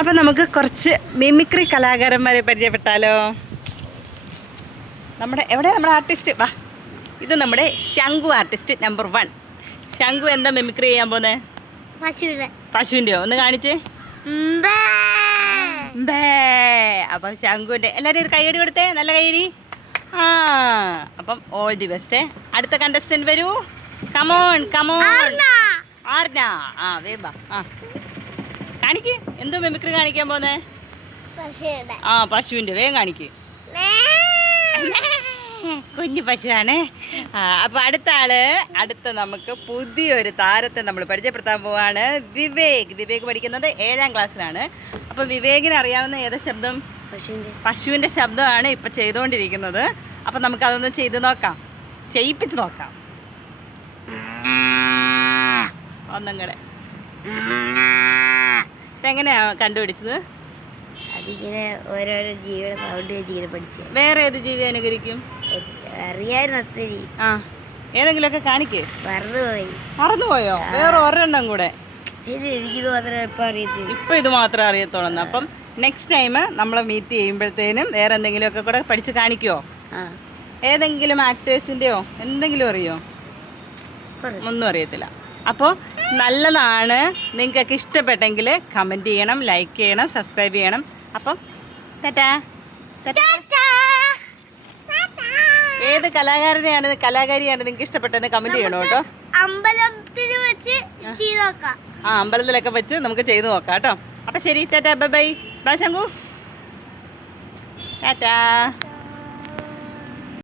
അപ്പം നമുക്ക് കുറച്ച് മിമിക്രി കലാകാരന്മാരെ പരിചയപ്പെട്ടാലോ? നമ്മുടെ ആർട്ടിസ്റ്റ് വാ. ഇത് നമ്മുടെ ശംഖു ആർട്ടിസ്റ്റ് നമ്പർ 1. ശംഖു എന്താ മിമിക്രി ചെയ്യാൻ പോന്നെ? പശുവിൻ്റെയോ? ഒന്ന് കാണിച്ചേ. അപ്പം ശംഖുവിൻ്റെ എല്ലാവരും ഒരു കൈയടി കൊടുത്തേ, നല്ല കൈയടി. അപ്പം ഓൾ ദി ബെസ്റ്റ്. അടുത്ത കണ്ടസ്റ്റന്റ് വരൂ. കമോൺ ആർന. വേബാ കാണിക്ക്. എന്തോ മിമിക്രി കാണിക്കാൻ പോന്നെ? പശുവിൻ്റെ. വേഗം കാണിക്ക്. കുഞ്ഞു പശുവാണ്. അപ്പൊ അടുത്ത നമുക്ക് പുതിയൊരു താരത്തെ നമ്മൾ പരിചയപ്പെടുത്താൻ പോവാണ്. വിവേക് പഠിക്കുന്നത് 7ാം ക്ലാസ്സിലാണ്. അപ്പൊ വിവേകിന് അറിയാവുന്ന ഏതാ ശബ്ദം? പശുവിന്റെ ശബ്ദമാണ് ഇപ്പൊ ചെയ്തുകൊണ്ടിരിക്കുന്നത്. അപ്പൊ നമുക്ക് അതൊന്ന് ചെയ്യിപ്പിച്ച് നോക്കാം. ഒന്നും കൂടെ. ഇതെങ്ങനെയാ കണ്ടുപിടിച്ചത്? അതിങ്ങനെ ഓരോരോ ജീവിയുടെ സൗണ്ട് വെച്ചിങ്ങനെ പഠിച്ചു. വേറെ ഏത് ജീവി അനുകരിക്കും? അറിയായിരുന്നു ഒത്തിരി. ഏതെങ്കിലുമൊക്കെ കാണിക്കേ. മറന്നുപോയോ? വേറെ ഒരെണ്ണം കൂടെ. എനിക്ക് മാത്രമേ ഇപ്പൊ അറിയത്തില്ല. ഇപ്പൊ ഇത് മാത്രമേ അറിയത്തുള്ളൂ. അപ്പം നെക്സ്റ്റ് ടൈം നമ്മളെ മീറ്റ് ചെയ്യുമ്പോഴത്തേനും വേറെ എന്തെങ്കിലുമൊക്കെ കൂടെ പഠിച്ച് കാണിക്കുമോ? ഏതെങ്കിലും ആക്ടേഴ്സിൻ്റെയോ എന്തെങ്കിലും അറിയോ? ഒന്നും അറിയത്തില്ല. അപ്പോൾ നല്ലതാണ്. നിങ്ങൾക്കൊക്കെ ഇഷ്ടപ്പെട്ടെങ്കിൽ കമൻറ്റ് ചെയ്യണം, ലൈക്ക് ചെയ്യണം, സബ്സ്ക്രൈബ് ചെയ്യണം. അപ്പം ഏത് കലാകാരിയാണ് നിങ്ങൾക്ക് ഇഷ്ടപ്പെട്ടതെന്ന് കമൻറ്റ് ചെയ്യണം കേട്ടോ. അമ്പലത്തിലൊക്കെ വെച്ച് നമുക്ക് ചെയ്തു നോക്കാം കേട്ടോ. അപ്പം ശരി, tata, bye bye. Bye Shankhu, Tata.